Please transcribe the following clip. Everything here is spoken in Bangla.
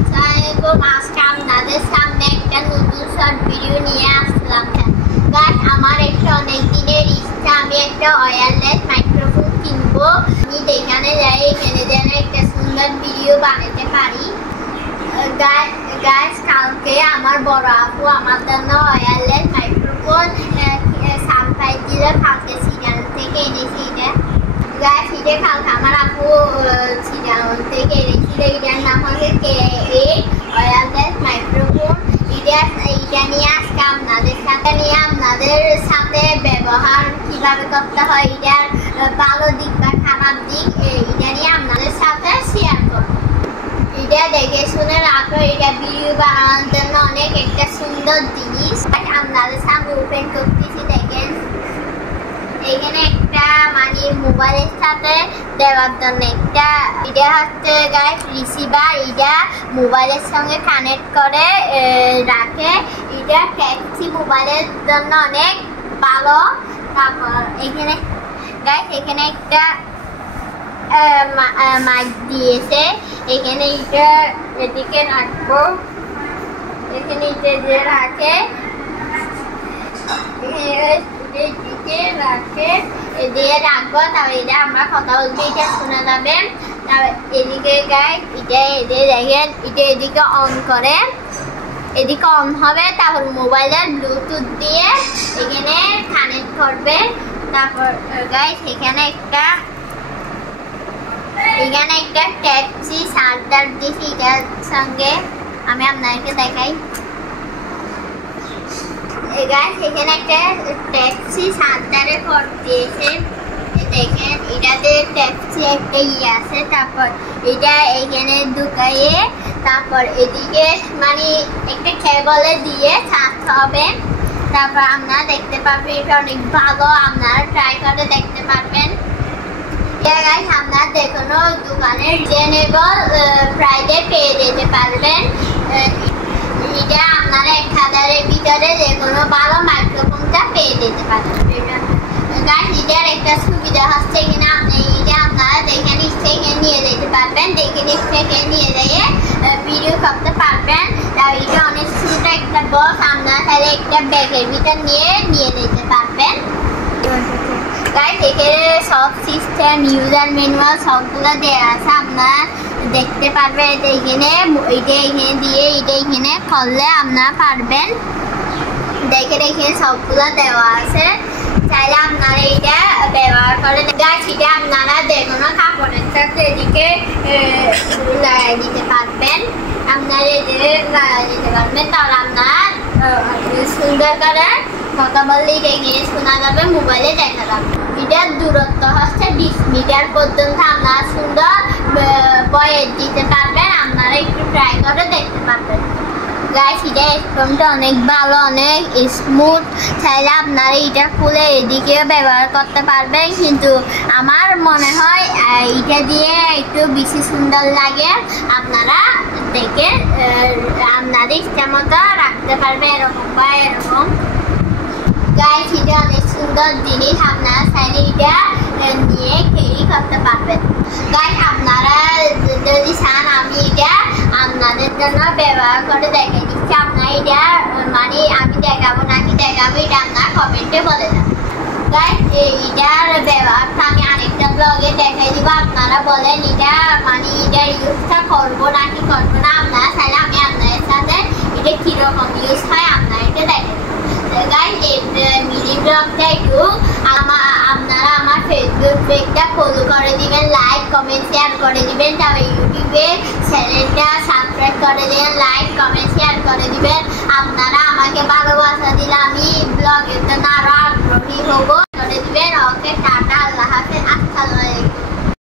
আসসালামু আজকে আপনাদের সামনে একটা নতুন শর্ট ভিডিও নিয়ে আসলাম। গাইস, আমার একটা অনেক দিনের ইচ্ছা, আমি একটা ওয়্যারলেস মাইক্রোফোন কিনবো। আমি যেখানে যাই এখানে যেন একটা সুন্দর ভিডিও বানাতে পারি। গাইস, কালকে আমার বড় আপু আমার জন্য ওয়্যারলেস মাইক্রোফোন সারপ্রাইজ দিল। কালকে সিরিয়াল থেকে এনেছি গাইস। এটা কালকে আমার আপু সিরিয়াল থেকে এনেছিল। এটার নাম হচ্ছে K8 ওয়্যারলেস মাইক্রোফোন। এটা নিয়ে আজকে আপনাদের সাথে ব্যবহার কিভাবে করতে হয়, এটার ভালো দিক বা খারাপ দিক এটা নিয়ে আপনাদের সাথে শেয়ার করব। এটা দেখে শুনে রাখো, এটা ভিডিও বানানোর জন্য অনেক একটা সুন্দর জিনিস। আপনাদের সামনে ওপেন করতেছি। দেখেন এখানে একটা মোবাইলের সাথে দেওয়ার জন্য একটা এটা হচ্ছে গাইস রিসিভার। এটা মোবাইলের সঙ্গে কানেক্ট করে রাখে। এটা ট্যাক্সি মোবাইলের জন্য অনেক ভালো। তারপর এখানে গাইস এখানে একটা মাইক দিয়েছে। এখানে এটা এদিকে রাখবো, এখানে এটা দিয়ে রাখে, দিয়ে রাখবো। তারপর এটা আমরা কথা বলতে এটা শোনা যাবে। তারপর এদিকে গাইস এটা দেখেন, এটা এদিকে অন করে, এদিকে অন হবে। তারপর মোবাইলের ব্লুটুথ দিয়ে এখানে কানেক্ট করবে। তারপর গাইস এখানে একটা ট্যাক্সি চার্জার দিয়েছি। এটার সঙ্গে আমি আপনাদেরকে দেখাই। এখানে একটা ট্যাক্সি চার্জারে পট দিয়েছে। দেখেন এটাতে ট্যাক্সি একটা আছে। তারপর এটা এখানে ঢুকাইয়ে তারপর এদিকে একটা কেবলে দিয়ে চার্জ হবে। তারপর আপনারা দেখতে পারবেন এটা অনেক ভালো, আপনারা ট্রাই করে দেখতে পারবেন। আপনারা যে কোনো দোকানের রিজনেবল প্রাইসে পেয়ে যেতে পারবেন। এটা আপনারা 1000-এর ভিতরে যে কোনো ভালো মাইক্রোফোনটা পেয়ে যেতে পারেন। এটার একটা সুবিধা হচ্ছে কিনা আপনারা যেখানে ইচ্ছে নিয়ে যেতে পারবেন, যেখানে ইচ্ছে নিয়ে যেয়ে ভিডিও করতে পারবেন। আর এটা অনেক ছোট একটা বক্স, আপনারা তাহলে একটা ব্যাগের ভিতর নিয়ে যেতে পারবেন। এখানে সব সিস্টেম ইউজার ম্যানুয়াল সবগুলো দেওয়া আছে, আপনারা দেখতে পারবেন। এখানে দিয়ে এখানে করলে আপনারা পারবেন। দেখেন এখানে সবগুলো দেওয়া আছে, চাইলে আপনারা এটা ব্যবহার করে এটা আপনারা যে কোনো কাপড়ের সাথে এদিকে লাগিয়ে দিতে পারবেন। আপনারা লাগিয়ে দিতে পারবেন। তাহলে আপনারা সুন্দর করে কথা বললে এখানে শোনা যাবে, মোবাইলে দেখা যাবে। এটার দূরত্ব হচ্ছে 20 মিটার পর্যন্ত আপনারা সুন্দর বয়ে দিতে পারবেন। আপনারা একটু ট্রাই করে দেখতে পারবেন। গাইস এটা স্টোনটা অনেক ভালো, অনেক স্মুথ। চাইলে আপনারা এটা খুলে এদিকে ব্যবহার করতে পারবেন। কিন্তু আমার মনে হয় এটা দিয়ে একটু বেশি সুন্দর লাগে। আপনারা দেখে আপনাদের ইচ্ছা মতো রাখতে পারবেন, এরকম বা এরকম। গাইস এটা অনেক সুন্দর জিনিস, আপনারা চাইলে এটা নিয়ে ক্যারি করতে পারবেন। গাইস আপনারা যদি চান আমি এটা আপনাদের জন্য ব্যবহার করে দেখাই দিচ্ছি। আপনারা এটা আমি দেখাবো নাকি দেখাবো এটা আপনারা কমেন্টে বলে দেন। গাইস এটার ব্যবহারটা আমি আরেকটা ব্লগে দেখাই দিব। আপনারা বলেন এটা এটা ইউজটা করবো নাকি করবো না। আপনারা চাইলে আমি আপনাদের সাথে এটা কিরকম ইউজ হয় আপনারা এটা দেখাই। গাইস মিনি ব্লগটা একটু আপনারা আমার ফেসবুক পেজটা ফলো করে দিবেন, লাইক কমেন্ট শেয়ার করে দিবেন। তারপর ইউটিউবে চ্যানেলটা সাবস্ক্রাইব করে দিবেন, লাইক কমেন্ট শেয়ার করে দিবেন। আপনারা আমাকে ভালোবাসা